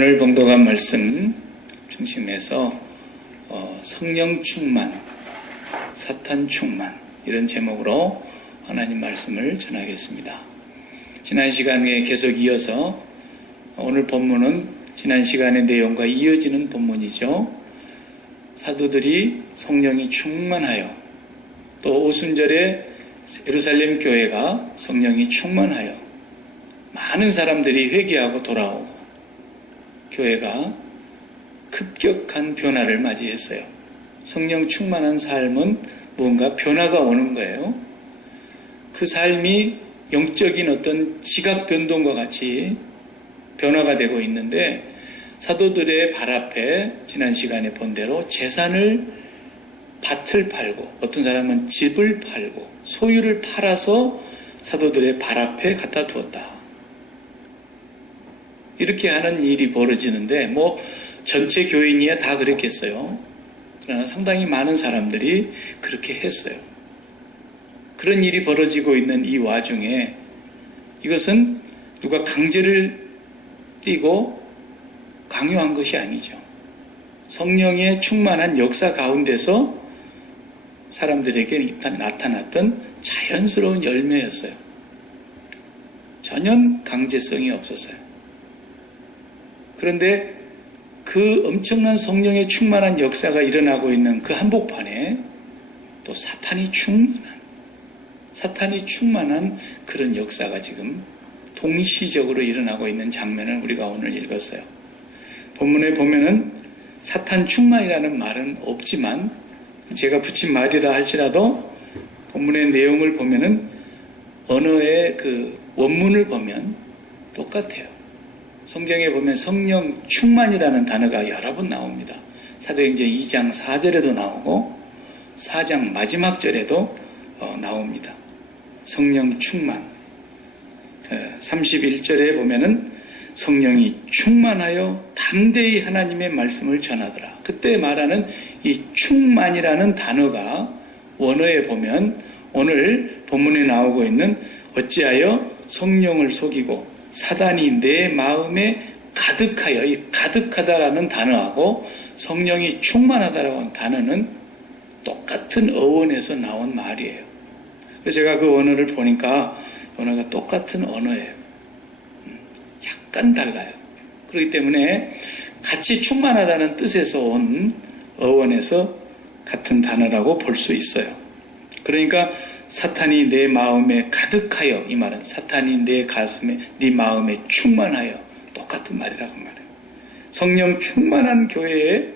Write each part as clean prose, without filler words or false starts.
오늘 봉독한 말씀 중심에서 성령 충만, 사탄 충만 이런 제목으로 하나님 말씀을 전하겠습니다. 지난 시간에 계속 이어서 오늘 본문은 지난 시간의 내용과 이어지는 본문이죠. 사도들이 성령이 충만하여 또 오순절에 예루살렘 교회가 성령이 충만하여 많은 사람들이 회개하고 돌아오고 교회가 급격한 변화를 맞이했어요. 성령 충만한 삶은 무언가 변화가 오는 거예요. 그 삶이 영적인 어떤 지각 변동과 같이 변화가 되고 있는데 사도들의 발 앞에 지난 시간에 본 대로 재산을 밭을 팔고 어떤 사람은 집을 팔고 소유를 팔아서 사도들의 발 앞에 갖다 두었다. 이렇게 하는 일이 벌어지는데 전체 교인이야 다 그랬겠어요. 그러나 상당히 많은 사람들이 그렇게 했어요. 그런 일이 벌어지고 있는 이 와중에 이것은 누가 강제를 띠고 강요한 것이 아니죠. 성령의 충만한 역사 가운데서 사람들에게 나타났던 자연스러운 열매였어요. 전혀 강제성이 없었어요. 그런데 그 엄청난 성령의 충만한 역사가 일어나고 있는 그 한복판에 또 사탄이 충만한 그런 역사가 지금 동시적으로 일어나고 있는 장면을 우리가 오늘 읽었어요. 본문에 보면은 사탄 충만이라는 말은 없지만 제가 붙인 말이라 할지라도 본문의 내용을 보면은 언어의 그 원문을 보면 똑같아요. 성경에 보면 성령 충만이라는 단어가 여러 번 나옵니다. 사도행전 2장 4절에도 나오고 4장 마지막 절에도 나옵니다. 성령 충만. 31절에 보면은 성령이 충만하여 담대히 하나님의 말씀을 전하더라. 그때 말하는 이 충만이라는 단어가 원어에 보면 오늘 본문에 나오고 있는 어찌하여 성령을 속이고 사단이 내 마음에 가득하여, 이 가득하다라는 단어하고 성령이 충만하다라고 하는 단어는 똑같은 어원에서 나온 말이에요. 그래서 제가 그 언어를 보니까 언어가 똑같은 언어예요. 약간 달라요. 그렇기 때문에 같이 충만하다는 뜻에서 온 어원에서 같은 단어라고 볼 수 있어요. 그러니까 사탄이 내 마음에 가득하여, 이 말은 사탄이 내 가슴에, 네 마음에 충만하여, 똑같은 말이라고 말해요. 성령 충만한 교회에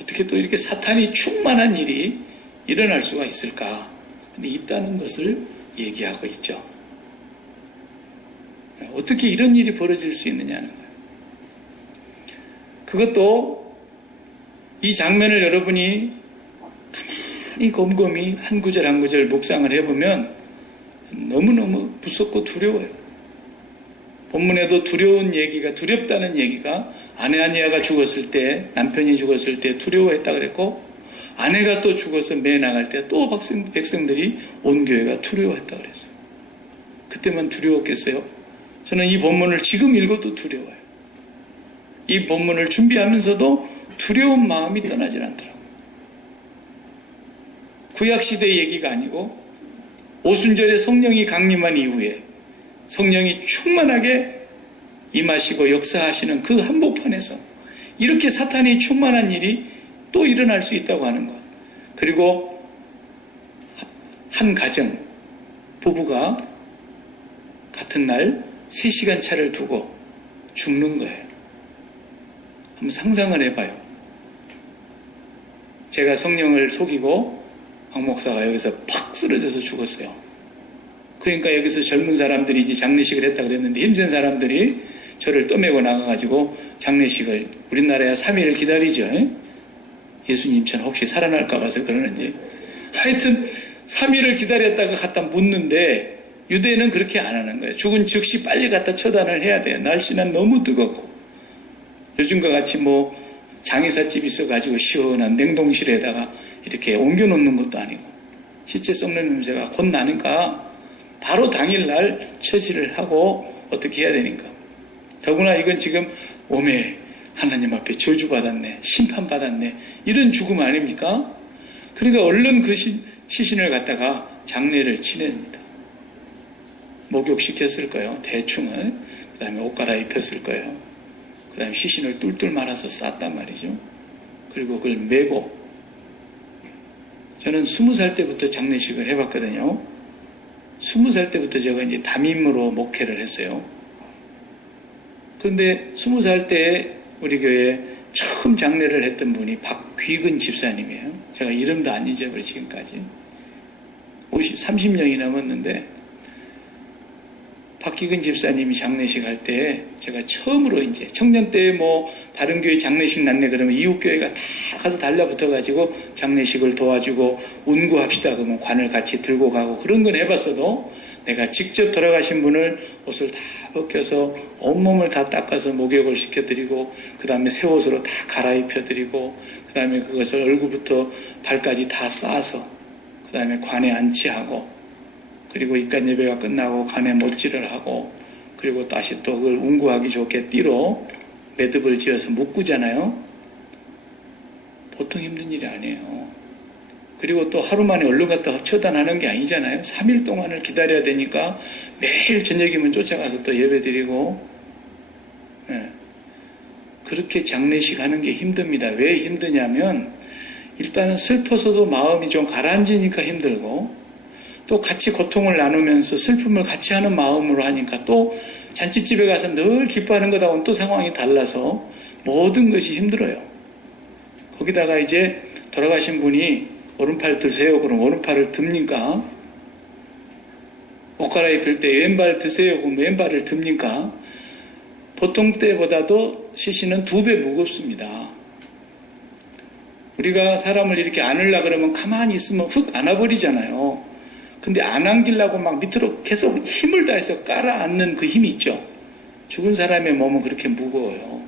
어떻게 또 이렇게 사탄이 충만한 일이 일어날 수가 있을까? 근데 있다는 것을 얘기하고 있죠. 어떻게 이런 일이 벌어질 수 있느냐는 거예요. 그것도 이 장면을 여러분이 가만히 곰곰이 한 구절 한 구절 묵상을 해보면 너무너무 무섭고 두려워요. 본문에도 두렵다는 얘기가 아내 아니야가 죽었을 때, 남편이 죽었을 때 두려워했다 그랬고, 아내가 또 죽어서 매 나갈 때 또 백성들이 온 교회가 두려워했다 그랬어요. 그때만 두려웠겠어요? 저는 이 본문을 지금 읽어도 두려워요. 이 본문을 준비하면서도 두려운 마음이 떠나질 않더라고요. 구약시대 얘기가 아니고 오순절에 성령이 강림한 이후에 성령이 충만하게 임하시고 역사하시는 그 한복판에서 이렇게 사탄이 충만한 일이 또 일어날 수 있다고 하는 것. 그리고 한 가정, 부부가 같은 날 3시간 차를 두고 죽는 거예요. 한번 상상을 해봐요. 제가 성령을 속이고 황 목사가 여기서 팍 쓰러져서 죽었어요. 그러니까 여기서 젊은 사람들이 이제 장례식을 했다 그랬는데 힘센 사람들이 저를 떠매고 나가가지고 장례식을 우리나라야 3일을 기다리죠. 예수님처럼 혹시 살아날까 봐서 그러는지. 하여튼 3일을 기다렸다가 갖다 묻는데 유대는 그렇게 안 하는 거예요. 죽은 즉시 빨리 갖다 처단을 해야 돼요. 날씨는 너무 뜨겁고. 요즘과 같이 장의사집 있어가지고 시원한 냉동실에다가 이렇게 옮겨놓는 것도 아니고 시체 썩는 냄새가 곧 나니까 바로 당일날 처치를 하고 어떻게 해야 되니까. 더구나 이건 지금 오매 하나님 앞에 저주받았네, 심판받았네, 이런 죽음 아닙니까? 그러니까 얼른 그 시신을 갖다가 장례를 치릅니다. 목욕시켰을 거예요, 대충은. 그 다음에 옷 갈아입혔을 거예요. 그 다음에 시신을 뚫뚫 말아서 쌌단 말이죠. 그리고 그걸 메고, 저는 20살 때부터 장례식을 해봤거든요. 20살 때부터 제가 이제 담임으로 목회를 했어요. 그런데 20살 때 우리 교회에 처음 장례를 했던 분이 박귀근 집사님이에요. 제가 이름도 안 잊어버려 지금까지. 30년이 넘었는데 박귀근 집사님이 장례식 할 때 제가 처음으로 이제 청년 때 뭐 다른 교회 장례식 났네 그러면 이웃 교회가 다 가서 달라붙어가지고 장례식을 도와주고 운구합시다 그러면 관을 같이 들고 가고 그런 건 해봤어도 내가 직접 돌아가신 분을 옷을 다 벗겨서 온몸을 다 닦아서 목욕을 시켜드리고 그 다음에 새 옷으로 다 갈아입혀드리고 그 다음에 그것을 얼굴부터 발까지 다 싸서 그 다음에 관에 안치하고 그리고 입간 예배가 끝나고 간에 못질을 하고 그리고 다시 또 그걸 운구하기 좋게 띠로 매듭을 지어서 묶으잖아요. 보통 힘든 일이 아니에요. 그리고 또 하루 만에 얼른 갔다 처단하는 게 아니잖아요. 3일 동안을 기다려야 되니까 매일 저녁이면 쫓아가서 또 예배 드리고 그렇게 장례식 하는 게 힘듭니다. 왜 힘드냐면 일단은 슬퍼서도 마음이 좀 가라앉으니까 힘들고 또 같이 고통을 나누면서 슬픔을 같이 하는 마음으로 하니까 또 잔치집에 가서 늘 기뻐하는 것하고는 또 상황이 달라서 모든 것이 힘들어요. 거기다가 이제 돌아가신 분이 오른팔 드세요. 그럼 오른팔을 듭니까? 옷 갈아입힐 때 왼발 드세요. 그럼 왼발을 듭니까? 보통 때보다도 시신은 2배 무겁습니다. 우리가 사람을 이렇게 안으려 그러면 가만히 있으면 훅 안아버리잖아요. 근데 안 안기려고 막 밑으로 계속 힘을 다해서 깔아앉는 그 힘이 있죠. 죽은 사람의 몸은 그렇게 무거워요.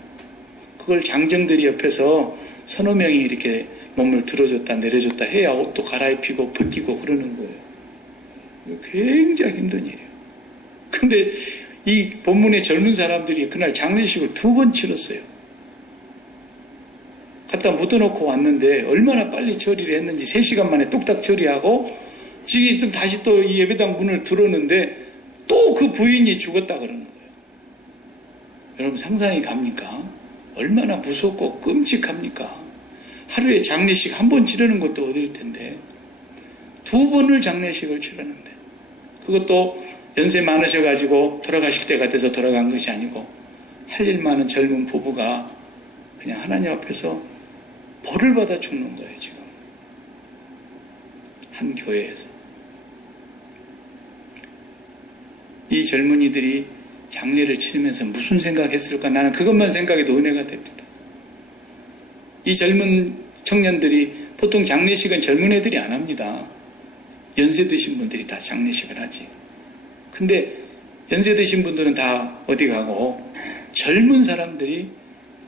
그걸 장정들이 옆에서 서너 명이 이렇게 몸을 들어줬다 내려줬다 해야 옷도 갈아입히고 벗기고 그러는 거예요. 굉장히 힘든 일이에요. 근데 이 본문의 젊은 사람들이 그날 장례식을 2번 치렀어요. 갖다 묻어놓고 왔는데 얼마나 빨리 처리를 했는지 3시간 만에 뚝딱 처리하고 지금 다시 또 이 예배당 문을 들었는데 또 그 부인이 죽었다 그러는 거예요. 여러분 상상이 갑니까? 얼마나 무섭고 끔찍합니까? 하루에 장례식 1번 치르는 것도 어딜 텐데 2번을 장례식을 치르는데 그것도 연세 많으셔가지고 돌아가실 때가 돼서 돌아간 것이 아니고 할 일 많은 젊은 부부가 그냥 하나님 앞에서 벌을 받아 죽는 거예요. 지금 한 교회에서 이 젊은이들이 장례를 치르면서 무슨 생각했을까? 나는 그것만 생각해도 은혜가 됩니다. 이 젊은 청년들이 보통 장례식은 젊은 애들이 안 합니다. 연세 드신 분들이 다 장례식을 하지. 근데 연세 드신 분들은 다 어디 가고 젊은 사람들이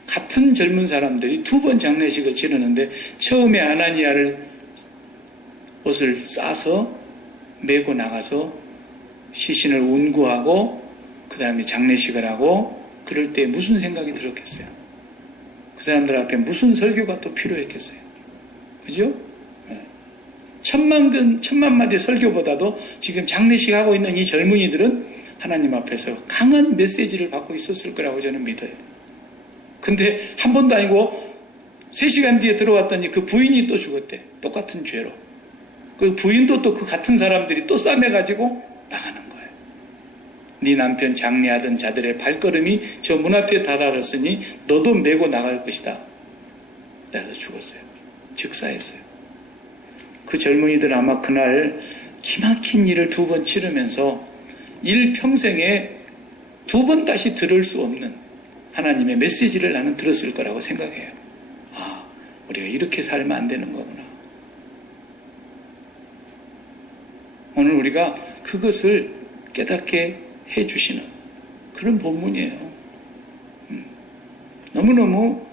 같은 젊은 사람들이 2번 장례식을 치르는데 처음에 아나니아를 옷을 싸서 메고 나가서 시신을 운구하고 그 다음에 장례식을 하고 그럴 때 무슨 생각이 들었겠어요? 그 사람들 앞에 무슨 설교가 또 필요했겠어요? 그죠? 천만 마디 설교보다도 지금 장례식 하고 있는 이 젊은이들은 하나님 앞에서 강한 메시지를 받고 있었을 거라고 저는 믿어요. 근데 한 번도 아니고 3시간 뒤에 들어왔더니 그 부인이 또 죽었대. 똑같은 죄로. 그 부인도 또 그 같은 사람들이 또 싸매가지고 나가는 거예요. 네 남편 장례하던 자들의 발걸음이 저 문 앞에 다다랐으니 너도 메고 나갈 것이다. 그래서 죽었어요. 즉사했어요. 그 젊은이들 아마 그날 기막힌 일을 2번 치르면서 일평생에 2번 다시 들을 수 없는 하나님의 메시지를 나는 들었을 거라고 생각해요. 아, 우리가 이렇게 살면 안 되는 거구나. 오늘 우리가 그것을 깨닫게 해주시는 그런 본문이에요. 너무너무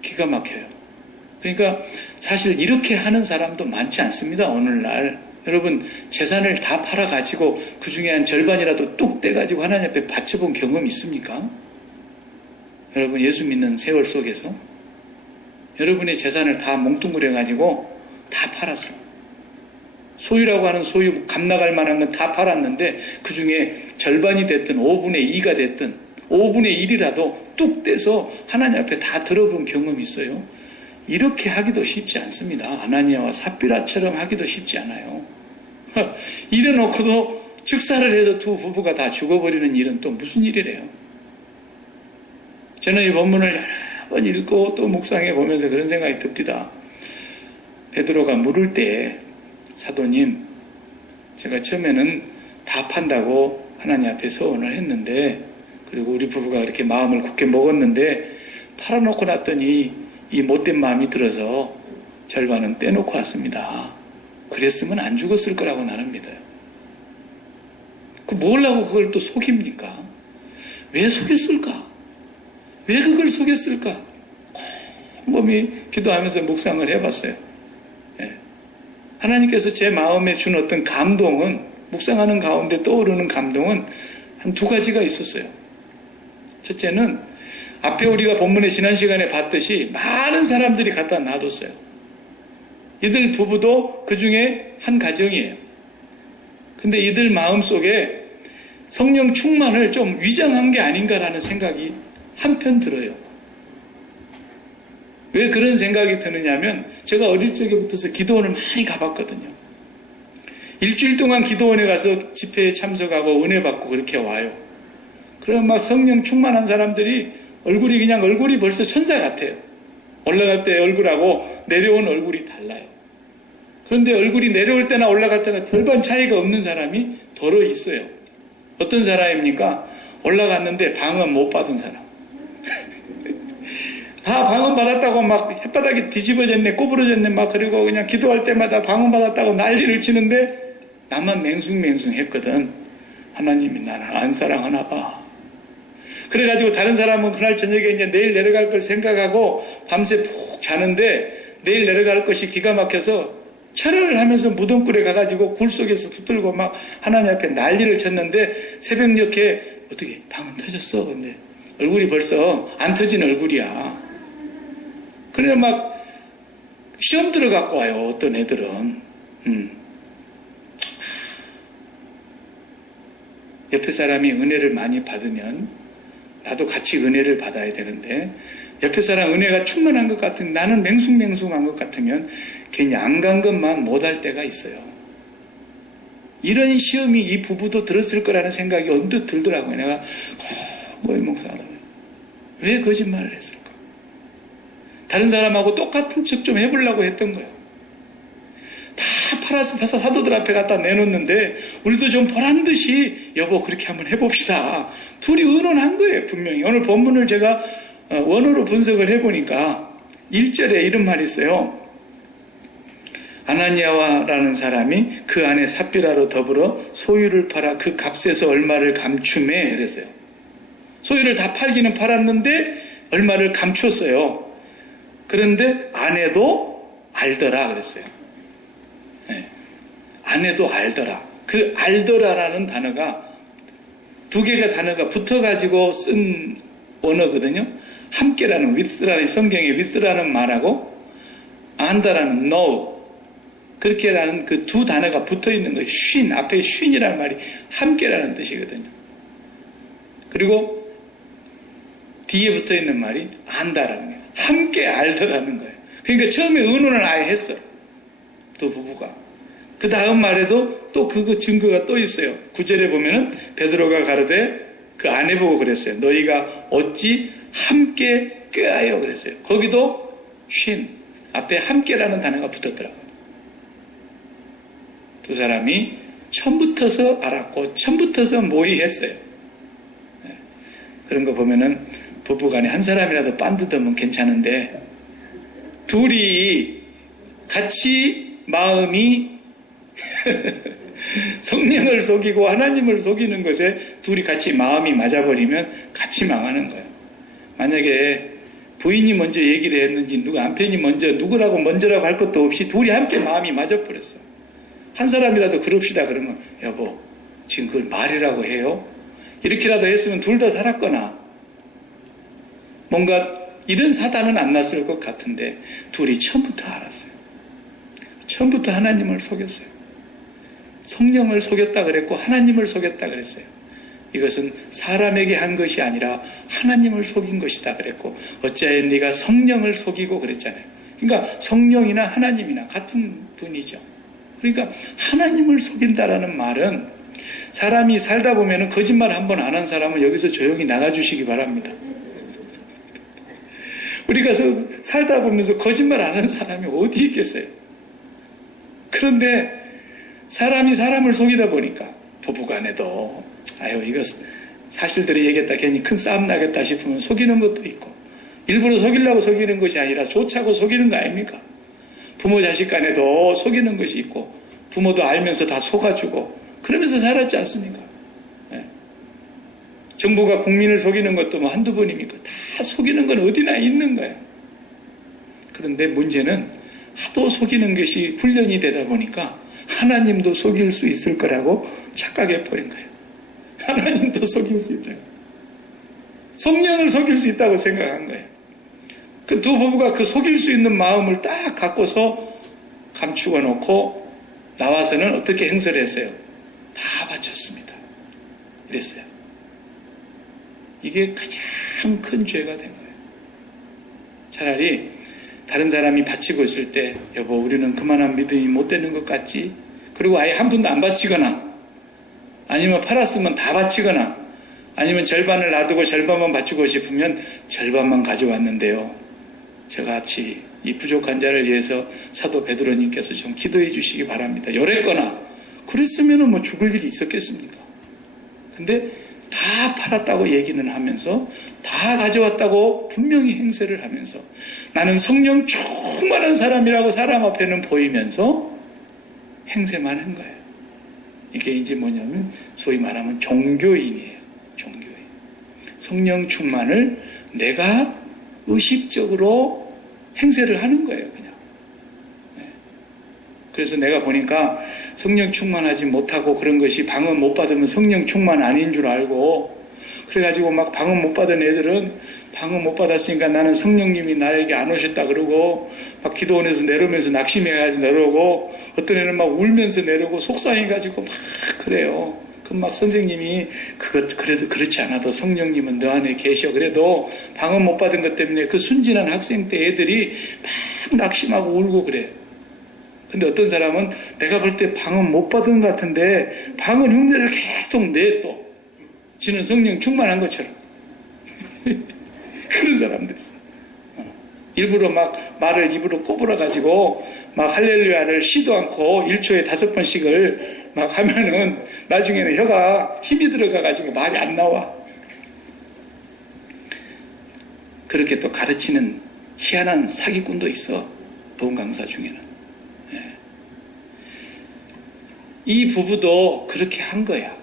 기가 막혀요. 그러니까 사실 이렇게 하는 사람도 많지 않습니다. 오늘날 여러분 재산을 다 팔아가지고 그 중에 한 절반이라도 뚝 떼가지고 하나님 앞에 바쳐본 경험 있습니까? 여러분 예수 믿는 세월 속에서 여러분의 재산을 다 몽뚱그려가지고 다 팔았어. 소유라고 하는 소유 감나갈 만한 건 다 팔았는데 그 중에 절반이 됐든 5분의 2가 됐든 5분의 1이라도 뚝 떼서 하나님 앞에 다 들어본 경험이 있어요. 이렇게 하기도 쉽지 않습니다. 아나니아와 삽비라처럼 하기도 쉽지 않아요. 이래놓고도 즉사를 해서 두 부부가 다 죽어버리는 일은 또 무슨 일이래요. 저는 이 본문을 여러 번 읽고 또 묵상해 보면서 그런 생각이 듭니다. 베드로가 물을 때 사도님, 제가 처음에는 다 판다고 하나님 앞에 서원을 했는데, 그리고 우리 부부가 이렇게 마음을 굳게 먹었는데 팔아놓고 났더니 이 못된 마음이 들어서 절반은 떼놓고 왔습니다. 그랬으면 안 죽었을 거라고 나는 믿어요. 뭐라고 그걸 또 속입니까? 왜 속였을까? 왜 그걸 속였을까? 곰곰이 기도하면서 묵상을 해봤어요. 예. 하나님께서 제 마음에 준 어떤 감동은, 묵상하는 가운데 떠오르는 감동은 한 두 가지가 있었어요. 첫째는 앞에 우리가 본문에 지난 시간에 봤듯이 많은 사람들이 갖다 놔뒀어요. 이들 부부도 그 중에 한 가정이에요. 근데 이들 마음속에 성령 충만을 좀 위장한 게 아닌가라는 생각이 한편 들어요. 왜 그런 생각이 드느냐면 제가 어릴 적부터 기도원을 많이 가봤거든요. 일주일 동안 기도원에 가서 집회에 참석하고 은혜 받고 그렇게 와요. 그러면 막 성령 충만한 사람들이 얼굴이 벌써 천사 같아요. 올라갈 때 얼굴하고 내려온 얼굴이 달라요. 그런데 얼굴이 내려올 때나 올라갈 때나 별반 차이가 없는 사람이 더러 있어요. 어떤 사람입니까? 올라갔는데 방언 못 받은 사람. 다 방언 받았다고 막 햇바닥이 뒤집어졌네, 꼬부러졌네, 막 그리고 그냥 기도할 때마다 방언 받았다고 난리를 치는데 나만 맹숭맹숭 했거든. 하나님이 나를 안 사랑하나 봐. 그래가지고 다른 사람은 그날 저녁에 이제 내일 내려갈 걸 생각하고 밤새 푹 자는데 내일 내려갈 것이 기가 막혀서 철회를 하면서 무덤굴에 가가지고 굴 속에서 붙들고 막 하나님 앞에 난리를 쳤는데 새벽녘에 어떻게 방은 터졌어? 근데 얼굴이 벌써 안 터진 얼굴이야. 그래 막 시험 들어갖고 와요. 어떤 애들은. 옆에 사람이 은혜를 많이 받으면 나도 같이 은혜를 받아야 되는데 옆에 사람 은혜가 충만한 것 같은 나는 맹숭맹숭한 것 같으면 괜히 안 간 것만 못할 때가 있어요. 이런 시험이 이 부부도 들었을 거라는 생각이 언뜻 들더라고요. 내가 거의 목사하다. 왜 거짓말을 했을까? 다른 사람하고 똑같은 척 좀 해보려고 했던 거예요. 다 팔아서 사도들 앞에 갖다 내놓는데 우리도 좀 보란 듯이 여보 그렇게 한번 해봅시다. 둘이 의논한 거예요. 분명히. 오늘 본문을 제가 원어로 분석을 해보니까 1절에 이런 말이 있어요. 아나니아와라는 사람이 그 안에 삽비라로 더불어 소유를 팔아 그 값에서 얼마를 감추매 그랬어요. 소유를 다 팔기는 팔았는데 얼마를 감췄어요. 그런데 아내도 알더라 그랬어요. 네. 아내도 알더라. 그 알더라라는 단어가 두 개가 단어가 붙어가지고 쓴 언어거든요. 함께라는 with라는 성경에 with라는 말하고 안다라는 know 그렇게라는 그 두 단어가 붙어있는 거예요. 쉰 앞에 쉰이라는 말이 함께라는 뜻이거든요. 그리고 뒤에 붙어있는 말이 안다라는 거예요. 함께 알더라는 거예요. 그러니까 처음에 의논을 아예 했어. 두 부부가. 그 다음 말에도 또 그 증거가 또 있어요. 9절에 보면은 베드로가 가르되 그 아내 보고 그랬어요. 너희가 어찌 함께 꾀하여 그랬어요. 거기도 쉰 앞에 함께라는 단어가 붙었더라고요. 두 사람이 처음부터서 알았고 처음부터서 모의했어요. 그런 거 보면은 부부간에 한 사람이라도 빤듯하면 괜찮은데 둘이 같이 마음이 성령을 속이고 하나님을 속이는 것에 둘이 같이 마음이 맞아버리면 같이 망하는 거예요. 만약에 부인이 먼저 얘기를 했는지 누가 남편이 먼저 누구라고 먼저라고 할 것도 없이 둘이 함께 마음이 맞아버렸어. 한 사람이라도 그럽시다 그러면 여보 지금 그걸 말이라고 해요? 이렇게라도 했으면 둘 다 살았거나 뭔가 이런 사단은 안 났을 것 같은데 둘이 처음부터 알았어요. 처음부터 하나님을 속였어요. 성령을 속였다 그랬고 하나님을 속였다 그랬어요. 이것은 사람에게 한 것이 아니라 하나님을 속인 것이다 그랬고 어찌하여 네가 성령을 속이고 그랬잖아요. 그러니까 성령이나 하나님이나 같은 분이죠. 그러니까 하나님을 속인다라는 말은 사람이 살다 보면 거짓말 한 번 안 한 사람은 여기서 조용히 나가주시기 바랍니다. 우리가 살다 보면서 거짓말 안 하는 사람이 어디 있겠어요? 그런데 사람이 사람을 속이다 보니까 부부간에도 이거 사실대로 얘기했다 괜히 큰 싸움 나겠다 싶으면 속이는 것도 있고 일부러 속이려고 속이는 것이 아니라 좋자고 속이는 거 아닙니까? 부모 자식 간에도 속이는 것이 있고 부모도 알면서 다 속아주고 그러면서 살았지 않습니까? 네. 정부가 국민을 속이는 것도 뭐 한두 번입니까? 다 속이는 건 어디나 있는 거예요. 그런데 문제는 하도 속이는 것이 훈련이 되다 보니까 하나님도 속일 수 있을 거라고 착각해 버린 거예요. 하나님도 속일 수 있다. 성령을 속일 수 있다고 생각한 거예요. 그 두 부부가 그 속일 수 있는 마음을 딱 갖고서 감추어 놓고 나와서는 어떻게 행세를 했어요? 다 바쳤습니다. 이랬어요. 이게 가장 큰 죄가 된 거예요. 차라리 다른 사람이 바치고 있을 때 여보 우리는 그만한 믿음이 못 되는 것 같지? 그리고 아예 한 푼도 안 바치거나 아니면 팔았으면 다 바치거나 아니면 절반을 놔두고 절반만 바치고 싶으면 절반만 가져왔는데요. 저같이 이 부족한 자를 위해서 사도 베드로님께서 좀 기도해 주시기 바랍니다. 이랬거나 그랬으면 뭐 죽을 일이 있었겠습니까? 근데 다 팔았다고 얘기는 하면서 다 가져왔다고 분명히 행세를 하면서 나는 성령 충만한 사람이라고 사람 앞에는 보이면서 행세만 한 거예요. 이게 이제 뭐냐면 소위 말하면 종교인이에요. 종교인. 성령 충만을 내가 의식적으로 행세를 하는 거예요. 그냥. 네. 그래서 내가 보니까 성령 충만하지 못하고 그런 것이 방언 못 받으면 성령 충만 아닌 줄 알고 그래가지고 막 방언 못 받은 애들은 방언 못 받았으니까 나는 성령님이 나에게 안 오셨다 그러고 막 기도원에서 내려오면서 낙심해가지고 내려오고 어떤 애는 막 울면서 내려오고 속상해가지고 막 그래요. 그럼 막 선생님이 그래도 그렇지 않아도 성령님은 너 안에 계셔. 그래도 방언 못 받은 것 때문에 그 순진한 학생 때 애들이 막 낙심하고 울고 그래요. 근데 어떤 사람은 내가 볼 때 방언 못 받은 것 같은데 방언 흉내를 계속 내 또. 지는 성령 충만한 것처럼. 그런 사람도 있어요. 일부러 막 말을 입으로 꼬불어가지고 막 할렐루야를 쉬도 않고 1초에 5번씩을 막 하면은 나중에는 혀가 힘이 들어가가지고 말이 안 나와. 그렇게 또 가르치는 희한한 사기꾼도 있어. 돈 강사 중에는. 네. 이 부부도 그렇게 한 거야.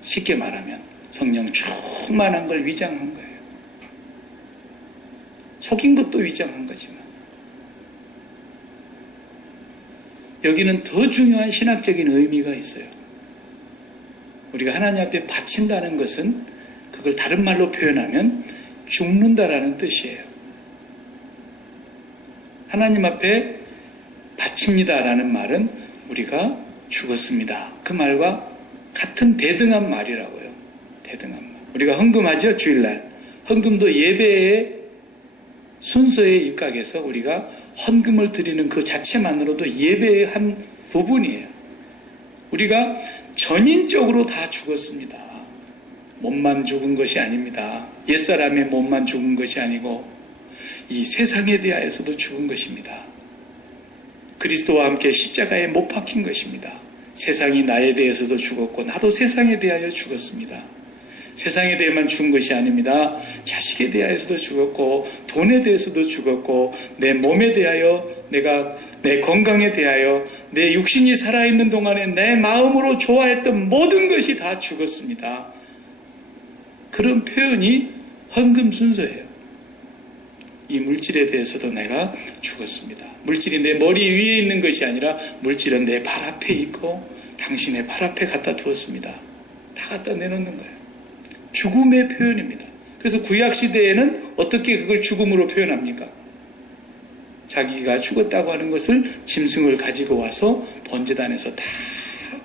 쉽게 말하면 성령 충만한 걸 위장한 거예요. 속인 것도 위장한 거지만 여기는 더 중요한 신학적인 의미가 있어요. 우리가 하나님 앞에 바친다는 것은 그걸 다른 말로 표현하면 죽는다라는 뜻이에요. 하나님 앞에 바칩니다라는 말은 우리가 죽었습니다. 그 말과 같은 대등한 말이라고요. 대등한 말. 우리가 헌금하죠, 주일날. 헌금도 예배의 순서에 입각해서 우리가 헌금을 드리는 그 자체만으로도 예배의 한 부분이에요. 우리가 전인적으로 다 죽었습니다. 몸만 죽은 것이 아닙니다. 옛사람의 몸만 죽은 것이 아니고 이 세상에 대하여서도 죽은 것입니다. 그리스도와 함께 십자가에 못 박힌 것입니다. 세상이 나에 대해서도 죽었고 나도 세상에 대하여 죽었습니다. 세상에 대해만 죽은 것이 아닙니다. 자식에 대하여서도 죽었고 돈에 대해서도 죽었고 내 몸에 대하여 내가 내 건강에 대하여 내 육신이 살아있는 동안에 내 마음으로 좋아했던 모든 것이 다 죽었습니다. 그런 표현이 헌금 순서예요. 이 물질에 대해서도 내가 죽었습니다. 물질이 내 머리 위에 있는 것이 아니라 물질은 내 발 앞에 있고 당신의 발 앞에 갖다 두었습니다. 다 갖다 내놓는 거예요. 죽음의 표현입니다. 그래서 구약 시대에는 어떻게 그걸 죽음으로 표현합니까? 자기가 죽었다고 하는 것을 짐승을 가지고 와서 번제단에서 다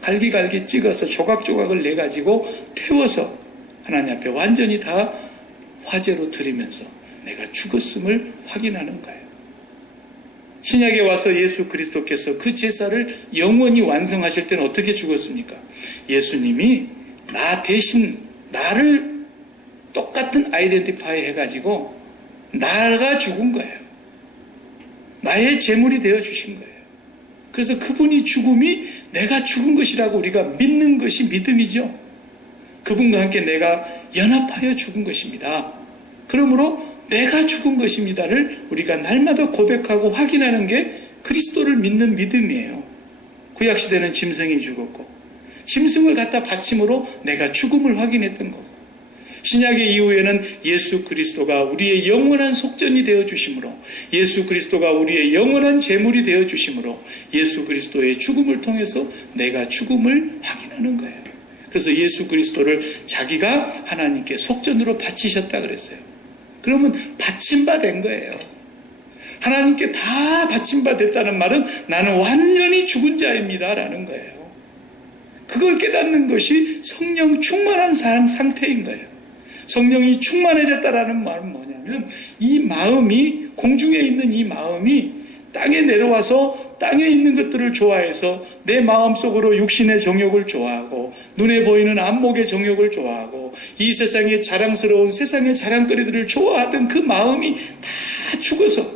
갈기갈기 찍어서 조각조각을 내가지고 태워서 하나님 앞에 완전히 다 화제로 드리면서 내가 죽었음을 확인하는 거예요. 신약에 와서 예수 그리스도께서 그 제사를 영원히 완성하실 때는 어떻게 죽었습니까? 예수님이 나 대신 나를 똑같은 아이덴티파이 해가지고 나가 죽은 거예요. 나의 제물이 되어주신 거예요. 그래서 그분이 죽음이 내가 죽은 것이라고 우리가 믿는 것이 믿음이죠. 그분과 함께 내가 연합하여 죽은 것입니다. 그러므로 내가 죽은 것입니다를 우리가 날마다 고백하고 확인하는 게 그리스도를 믿는 믿음이에요. 구약시대는 짐승이 죽었고 짐승을 갖다 바침으로 내가 죽음을 확인했던 거고, 신약의 이후에는 예수 그리스도가 우리의 영원한 속전이 되어주심으로, 예수 그리스도가 우리의 영원한 제물이 되어주심으로 예수 그리스도의 죽음을 통해서 내가 죽음을 확인하는 거예요. 그래서 예수 그리스도를 자기가 하나님께 속전으로 바치셨다 그랬어요. 그러면 바침받은 거예요. 하나님께 다 바침받았다는 말은 나는 완전히 죽은 자입니다 라는 거예요. 그걸 깨닫는 것이 성령 충만한 상태인 거예요. 성령이 충만해졌다라는 말은 뭐냐면 이 마음이, 공중에 있는 이 마음이 땅에 내려와서 땅에 있는 것들을 좋아해서 내 마음속으로 육신의 정욕을 좋아하고 눈에 보이는 안목의 정욕을 좋아하고 이 세상의 자랑스러운 세상의 자랑거리들을 좋아하던 그 마음이 다 죽어서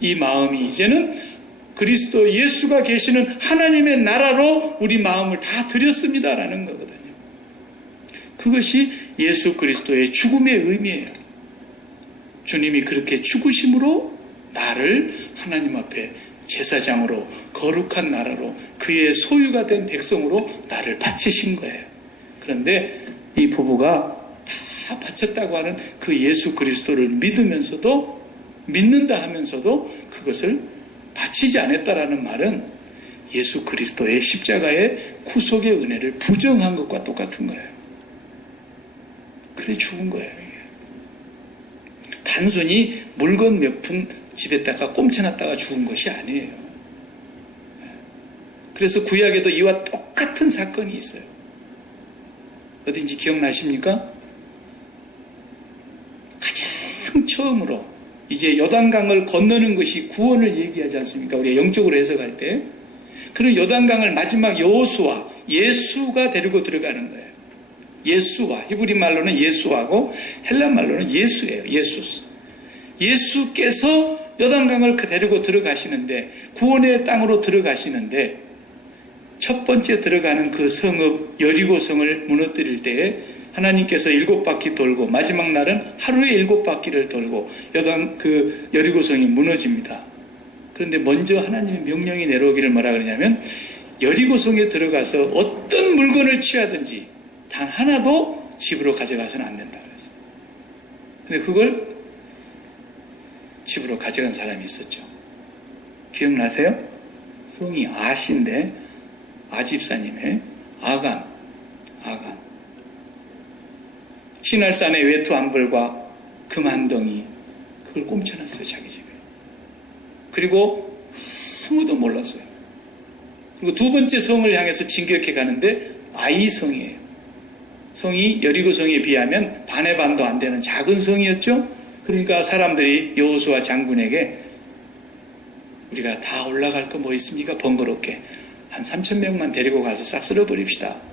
이 마음이 이제는 그리스도 예수가 계시는 하나님의 나라로 우리 마음을 다 드렸습니다라는 거거든요. 그것이 예수 그리스도의 죽음의 의미예요. 주님이 그렇게 죽으심으로 나를 하나님 앞에 제사장으로 거룩한 나라로 그의 소유가 된 백성으로 나를 바치신 거예요. 그런데 이 부부가 다 바쳤다고 하는 그 예수 그리스도를 믿으면서도, 믿는다 하면서도 그것을 바치지 않았다라는 말은 예수 그리스도의 십자가의 구속의 은혜를 부정한 것과 똑같은 거예요. 그래 죽은 거예요. 이게. 단순히 물건 몇 푼 집에다가 꼼쳐놨다가 죽은 것이 아니에요. 그래서 구약에도 이와 똑같은 사건이 있어요. 어딘지 기억나십니까? 가장 처음으로 이제 요단강을 건너는 것이 구원을 얘기하지 않습니까? 우리가 영적으로 해석할 때. 그런 요단강을 마지막 여호수아, 예수가 데리고 들어가는 거예요. 예수와, 히브리 말로는 예수하고 헬라 말로는 예수예요. 예수스. 예수께서 요단강을 데리고 들어가시는데, 구원의 땅으로 들어가시는데, 첫 번째 들어가는 그 성읍 여리고성을 무너뜨릴 때에 하나님께서 7바퀴 돌고 마지막 날은 하루에 7바퀴를 돌고 그 여리고성이 무너집니다. 그런데 먼저 하나님의 명령이 내려오기를 뭐라 그러냐면 여리고성에 들어가서 어떤 물건을 취하든지 단 하나도 집으로 가져가서는 안 된다 그랬어요. 근데 그걸 집으로 가져간 사람이 있었죠. 기억나세요? 성이 아신데 아집사님의 아간. 신할산의 외투 안벌과 금한덩이 그걸 꼼쳐놨어요. 자기 집에. 그리고 아무도 몰랐어요. 그리고 두 번째 성을 향해서 진격해 가는데 아이성이에요. 성이 여리고성에 비하면 반의 반도 안 되는 작은 성이었죠. 그러니까 사람들이 여호수아 장군에게 우리가 다 올라갈 거 뭐 있습니까? 번거롭게 한 3,000명만 데리고 가서 싹 쓸어버립시다.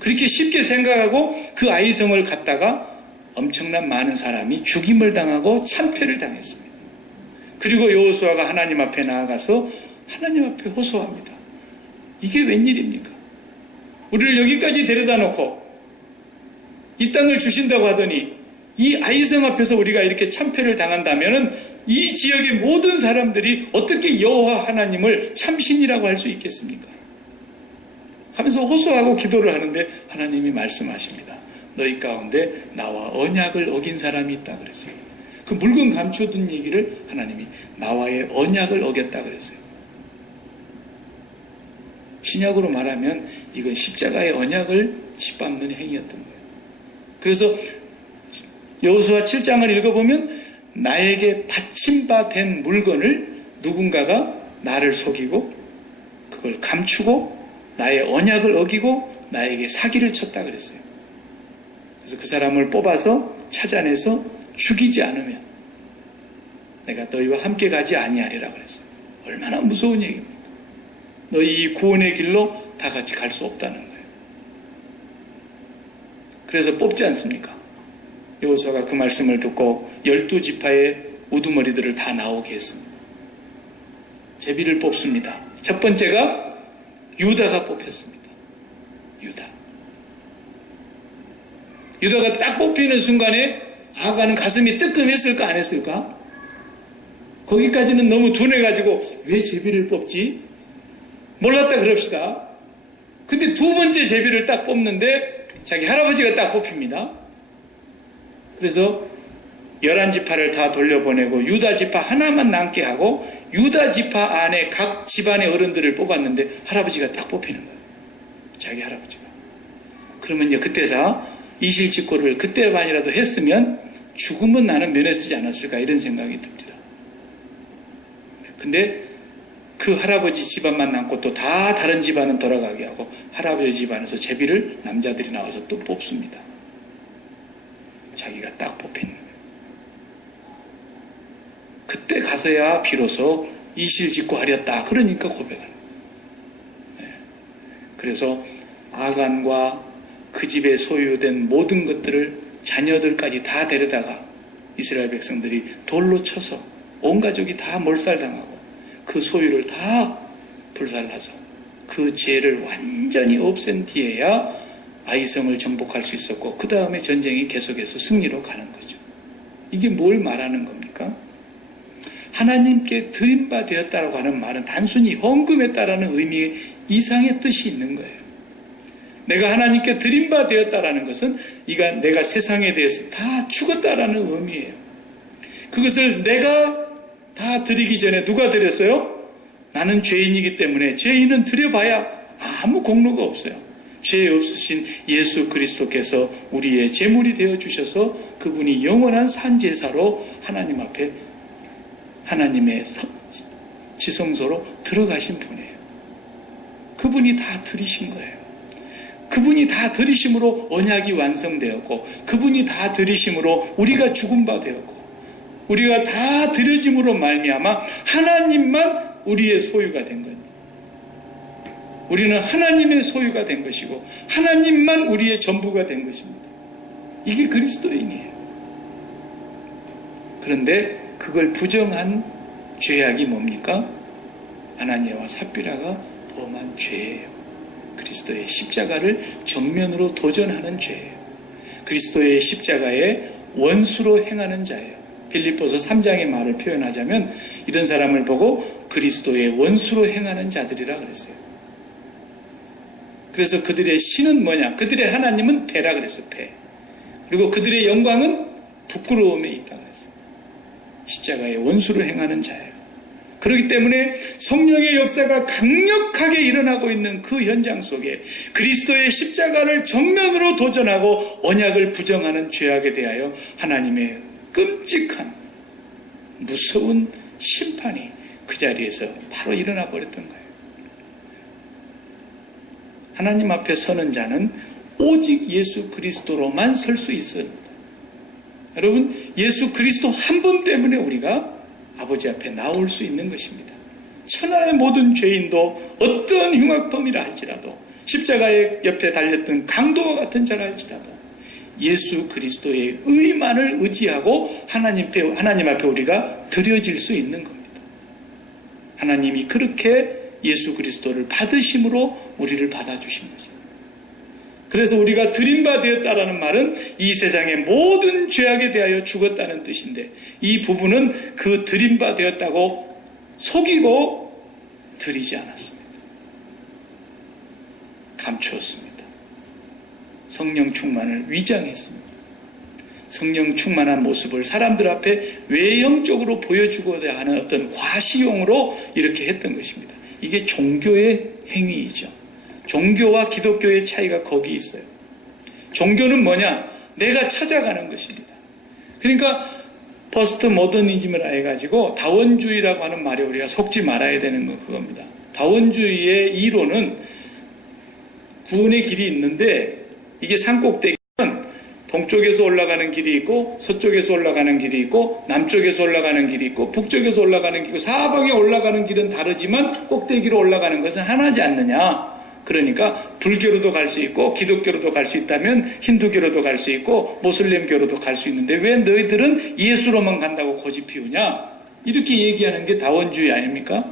그렇게 쉽게 생각하고 그 아이성을 갖다가 엄청난 많은 사람이 죽임을 당하고 참패를 당했습니다. 그리고 여호수아가 하나님 앞에 나아가서 하나님 앞에 호소합니다. 이게 웬일입니까? 우리를 여기까지 데려다 놓고 이 땅을 주신다고 하더니 이 아이성 앞에서 우리가 이렇게 참패를 당한다면 이 지역의 모든 사람들이 어떻게 여호와 하나님을 참신이라고 할 수 있겠습니까? 하면서 호소하고 기도를 하는데 하나님이 말씀하십니다. 너희 가운데 나와 언약을 어긴 사람이 있다 그랬어요. 그 물건 감추던 얘기를 하나님이 나와의 언약을 어겼다 그랬어요. 신약으로 말하면 이건 십자가의 언약을 짓밟는 행위였던 거예요. 그래서 여호수아 7장을 읽어보면 나에게 받침바된 물건을 누군가가 나를 속이고 그걸 감추고 나의 언약을 어기고 나에게 사기를 쳤다 그랬어요. 그래서 그 사람을 뽑아서 찾아내서 죽이지 않으면 내가 너희와 함께 가지 아니하리라 그랬어요. 얼마나 무서운 얘기입니까? 너희 이 구원의 길로 다 같이 갈 수 없다는 거예요. 그래서 뽑지 않습니까? 여호수아가 그 말씀을 듣고 12지파의 우두머리들을 다 나오게 했습니다. 제비를 뽑습니다. 첫 번째가 유다가 뽑혔습니다. 유다가 딱 뽑히는 순간에 아가는 가슴이 뜨끔했을까 안 했을까? 거기까지는 너무 둔해가지고 왜 제비를 뽑지? 몰랐다 그럽시다. 근데 두 번째 제비를 딱 뽑는데 자기 할아버지가 딱 뽑힙니다. 그래서 11지파를 다 돌려보내고 유다 지파 하나만 남게 하고 유다 지파 안에 각 집안의 어른들을 뽑았는데 할아버지가 딱 뽑히는 거예요. 자기 할아버지가. 그러면 이제 그때다 이실직고를 그때만이라도 했으면 죽으면 나는 면했지 않았을까 이런 생각이 듭니다. 근데 그 할아버지 집안만 남고 또 다 다른 집안은 돌아가게 하고 할아버지 집안에서 제비를 남자들이 나와서 또 뽑습니다. 자기가 딱 뽑히는 거예요. 그때 가서야 비로소 이실직고하렸다. 그러니까 고백하는 거예요. 그래서 아간과 그 집에 소유된 모든 것들을 자녀들까지 다 데려다가 이스라엘 백성들이 돌로 쳐서 온 가족이 다 몰살당하고 그 소유를 다 불살라서 그 죄를 완전히 없앤 뒤에야 아이성을 정복할 수 있었고 그 다음에 전쟁이 계속해서 승리로 가는 거죠. 이게 뭘 말하는 겁니까? 하나님께 드림바 되었다라고 하는 말은 단순히 헌금했다라는 의미 이상의 뜻이 있는 거예요. 내가 하나님께 드림바 되었다라는 것은 내가 세상에 대해서 다 죽었다라는 의미예요. 그것을 내가 다 드리기 전에 누가 드렸어요? 나는 죄인이기 때문에 죄인은 드려봐야 아무 공로가 없어요. 죄 없으신 예수 그리스도께서 우리의 제물이 되어주셔서 그분이 영원한 산제사로 하나님 앞에 하나님의 지성소로 들어가신 분이에요. 그분이 다 드리신 거예요. 그분이 다 드리심으로 언약이 완성되었고 그분이 다 드리심으로 우리가 죽은 바 되었고 우리가 다 드려짐으로 말미암아 하나님만 우리의 소유가 된 겁니다. 우리는 하나님의 소유가 된 것이고 하나님만 우리의 전부가 된 것입니다. 이게 그리스도인이에요. 그런데 그걸 부정한 죄악이 뭡니까? 아나니아와 삽비라가 범한 죄예요. 그리스도의 십자가를 정면으로 도전하는 죄예요. 그리스도의 십자가의 원수로 행하는 자예요. 빌립보서 3장의 말을 표현하자면 이런 사람을 보고 그리스도의 원수로 행하는 자들이라 그랬어요. 그래서 그들의 신은 뭐냐? 그들의 하나님은 패라 그랬어요. 패. 그리고 그들의 영광은 부끄러움에 있다 그랬어요. 십자가의 원수로 행하는 자예요. 그렇기 때문에 성령의 역사가 강력하게 일어나고 있는 그 현장 속에 그리스도의 십자가를 정면으로 도전하고 언약을 부정하는 죄악에 대하여 하나님의 끔찍한 무서운 심판이 그 자리에서 바로 일어나 버렸던 거예요. 하나님 앞에 서는 자는 오직 예수 그리스도로만 설 수 있습니다. 여러분, 예수 그리스도 한 분 때문에 우리가 아버지 앞에 나올 수 있는 것입니다. 천하의 모든 죄인도 어떤 흉악범이라 할지라도 십자가의 옆에 달렸던 강도와 같은 자라 할지라도 예수 그리스도의 의만을 의지하고 하나님 앞에 우리가 드려질 수 있는 겁니다. 하나님이 그렇게 예수 그리스도를 받으심으로 우리를 받아주신 거죠. 그래서 우리가 드림바 되었다라는 말은 이 세상의 모든 죄악에 대하여 죽었다는 뜻인데 이 부분은 그 드림바 되었다고 속이고 드리지 않았습니다. 감추었습니다. 성령 충만을 위장했습니다. 성령 충만한 모습을 사람들 앞에 외형적으로 보여주고자 하는 어떤 과시용으로 이렇게 했던 것입니다. 이게 종교의 행위이죠. 종교와 기독교의 차이가 거기 있어요. 종교는 뭐냐? 내가 찾아가는 것입니다. 그러니까 포스트 모더니즘을 해가지고 다원주의라고 하는 말에 우리가 속지 말아야 되는 건 그겁니다. 다원주의의 이론은 구원의 길이 있는데 이게 산꼭대기는 동쪽에서 올라가는 길이 있고 서쪽에서 올라가는 길이 있고 남쪽에서 올라가는 길이 있고 북쪽에서 올라가는 길이 있고 사방에 올라가는 길은 다르지만 꼭대기로 올라가는 것은 하나지 않느냐. 그러니까 불교로도 갈 수 있고 기독교로도 갈 수 있다면 힌두교로도 갈 수 있고 모슬렘교로도 갈 수 있는데 왜 너희들은 예수로만 간다고 고집 피우냐. 이렇게 얘기하는 게 다원주의 아닙니까?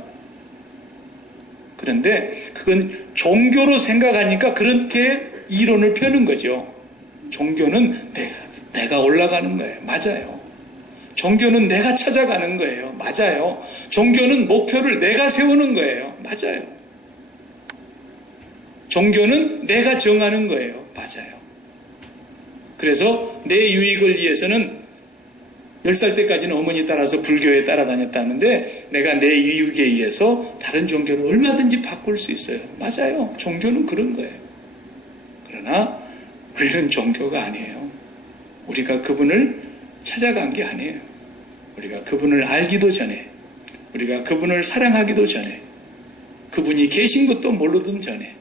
그런데 그건 종교로 생각하니까 그렇게 이론을 펴는 거죠. 종교는 내가 올라가는 거예요. 맞아요. 종교는 내가 찾아가는 거예요. 맞아요. 종교는 목표를 내가 세우는 거예요. 맞아요. 종교는 내가 정하는 거예요. 맞아요. 그래서 내 유익을 위해서는 10살 때까지는 어머니 따라서 불교에 따라다녔다는데 내가 내 유익에 의해서 다른 종교를 얼마든지 바꿀 수 있어요. 맞아요. 종교는 그런 거예요. 그러나 우리는 종교가 아니에요. 우리가 그분을 찾아간 게 아니에요. 우리가 그분을 알기도 전에, 우리가 그분을 사랑하기도 전에, 그분이 계신 것도 모르던 전에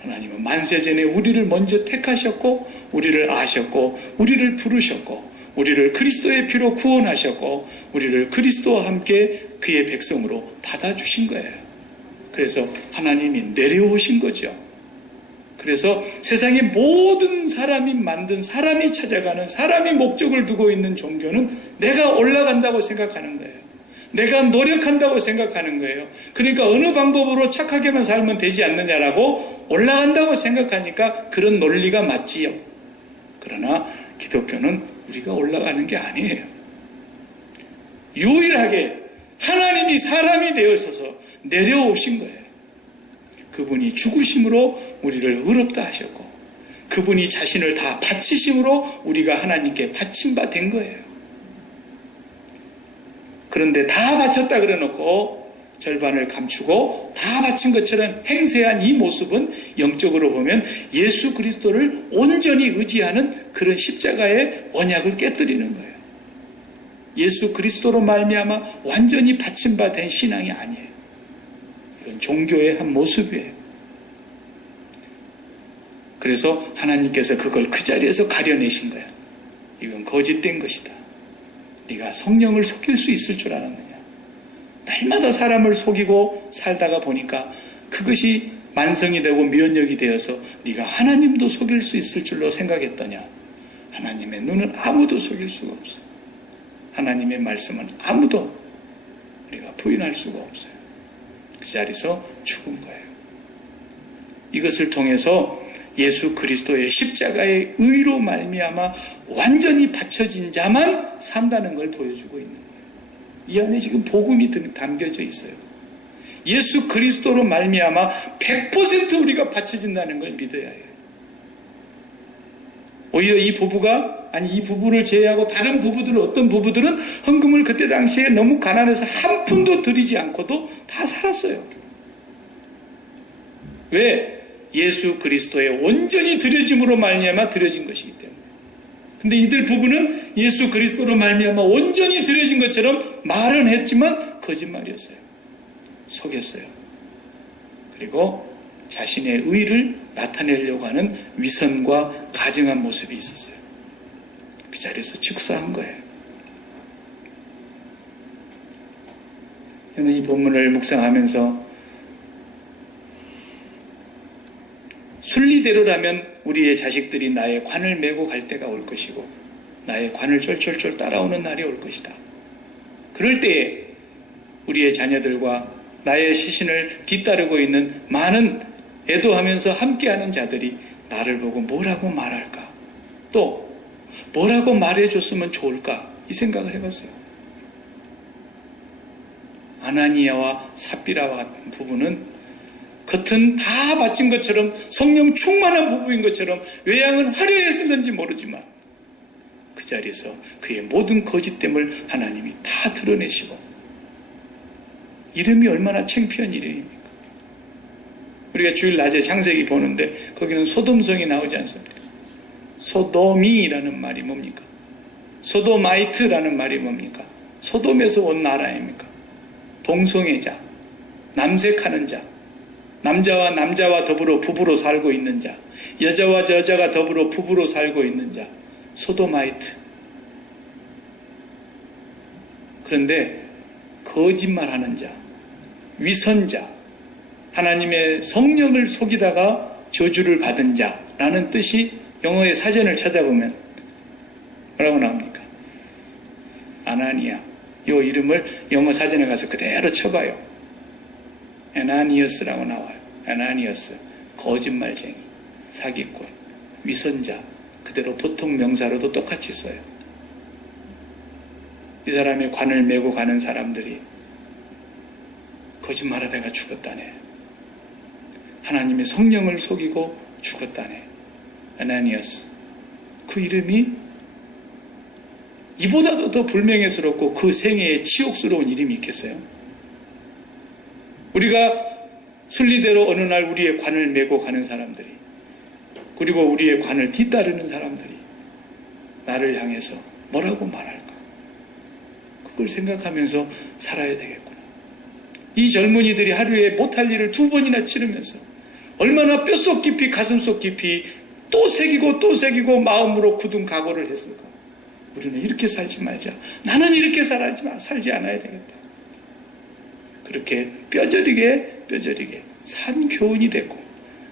하나님은 만세전에 우리를 먼저 택하셨고 우리를 아셨고 우리를 부르셨고 우리를 그리스도의 피로 구원하셨고 우리를 그리스도와 함께 그의 백성으로 받아주신 거예요. 그래서 하나님이 내려오신 거죠. 그래서 세상의 모든 사람이 만든, 사람이 찾아가는, 사람이 목적을 두고 있는 종교는 내가 올라간다고 생각하는 거예요. 내가 노력한다고 생각하는 거예요. 그러니까 어느 방법으로 착하게만 살면 되지 않느냐라고 올라간다고 생각하니까 그런 논리가 맞지요. 그러나 기독교는 우리가 올라가는 게 아니에요. 유일하게 하나님이 사람이 되어서서 내려오신 거예요. 그분이 죽으심으로 우리를 의롭다 하셨고 그분이 자신을 다 바치심으로 우리가 하나님께 바친 바 된 거예요. 그런데 다 바쳤다 그래놓고 절반을 감추고 다 바친 것처럼 행세한 이 모습은 영적으로 보면 예수 그리스도를 온전히 의지하는 그런 십자가의 언약을 깨뜨리는 거예요. 예수 그리스도로 말미암아 완전히 바친 바 된 신앙이 아니에요. 이건 종교의 한 모습이에요. 그래서 하나님께서 그걸 그 자리에서 가려내신 거예요. 이건 거짓된 것이다. 네가 성령을 속일 수 있을 줄 알았느냐. 날마다 사람을 속이고 살다가 보니까 그것이 만성이 되고 면역이 되어서 네가 하나님도 속일 수 있을 줄로 생각했더냐. 하나님의 눈은 아무도 속일 수가 없어요. 하나님의 말씀은 아무도 우리가 부인할 수가 없어요. 그 자리에서 죽은 거예요. 이것을 통해서 예수 그리스도의 십자가의 의로 말미암아 완전히 바쳐진 자만 산다는 걸 보여주고 있는 거예요. 이 안에 지금 복음이 담겨져 있어요. 예수 그리스도로 말미암아 100% 우리가 바쳐진다는 걸 믿어야 해요. 오히려 이 부부를 제외하고 다른 부부들은 어떤 부부들은 헌금을 그때 당시에 너무 가난해서 한 푼도 드리지 않고도 다 살았어요. 왜? 예수 그리스도의 온전히 드려짐으로 말미암아 드려진 것이기 때문에. 근데 이들 부부는 예수 그리스도로 말미암아 온전히 드려진 것처럼 말은 했지만 거짓말이었어요. 속였어요. 그리고 자신의 의를 나타내려고 하는 위선과 가증한 모습이 있었어요. 그 자리에서 축사한 거예요. 저는 이 본문을 묵상하면서 순리대로라면 우리의 자식들이 나의 관을 메고 갈 때가 올 것이고 나의 관을 쫄쫄쫄 따라오는 날이 올 것이다. 그럴 때에 우리의 자녀들과 나의 시신을 뒤따르고 있는 많은 애도하면서 함께하는 자들이 나를 보고 뭐라고 말할까? 또 뭐라고 말해줬으면 좋을까? 이 생각을 해봤어요. 아나니아와 삽비라와 같은 부부는 겉은 다 바친 것처럼 성령 충만한 부부인 것처럼 외양은 화려했을는지 모르지만 그 자리에서 그의 모든 거짓됨을 하나님이 다 드러내시고 이름이 얼마나 창피한 이름입니까? 우리가 주일 낮에 창세기 보는데 거기는 소돔성이 나오지 않습니까? 소돔이라는 말이 뭡니까? 소도마이트라는 말이 뭡니까? 소돔에서 온 나라입니까? 동성애자, 남색하는 자, 남자와 남자와 더불어 부부로 살고 있는 자, 여자와 여자가 더불어 부부로 살고 있는 자, 소도마이트. 그런데 거짓말하는 자, 위선자, 하나님의 성령을 속이다가 저주를 받은 자라는 뜻이 영어의 사전을 찾아보면 뭐라고 나옵니까? 아나니아. 이 이름을 영어 사전에 가서 그대로 쳐봐요. 에나니어스라고 나와요. 에나니어스. 거짓말쟁이, 사기꾼, 위선자. 그대로 보통 명사로도 똑같이 써요. 이 사람의 관을 메고 가는 사람들이 거짓말하다가 죽었다네. 하나님의 성령을 속이고 죽었다네. 아나니아스. 그 이름이 이보다도 더 불명예스럽고 그 생애에 치욕스러운 이름이 있겠어요? 우리가 순리대로 어느 날 우리의 관을 메고 가는 사람들이, 그리고 우리의 관을 뒤따르는 사람들이 나를 향해서 뭐라고 말할까? 그걸 생각하면서 살아야 되겠구나. 이 젊은이들이 하루에 못할 일을 2번이나 치르면서 얼마나 뼛속 깊이 가슴속 깊이 또 새기고 또 새기고 마음으로 굳은 각오를 했을까. 우리는 이렇게 살지 말자. 나는 이렇게 살지 않아야 되겠다. 그렇게 뼈저리게 산 교훈이 됐고,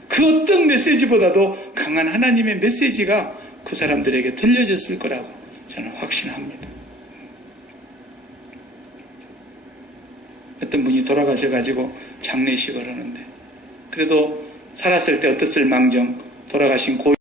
그 어떤 메시지보다도 강한 하나님의 메시지가 그 사람들에게 들려졌을 거라고 저는 확신합니다. 어떤 분이 돌아가셔가지고 장례식을 하는데, 그래도 살았을 때 어떻을 망정 돌아가신 고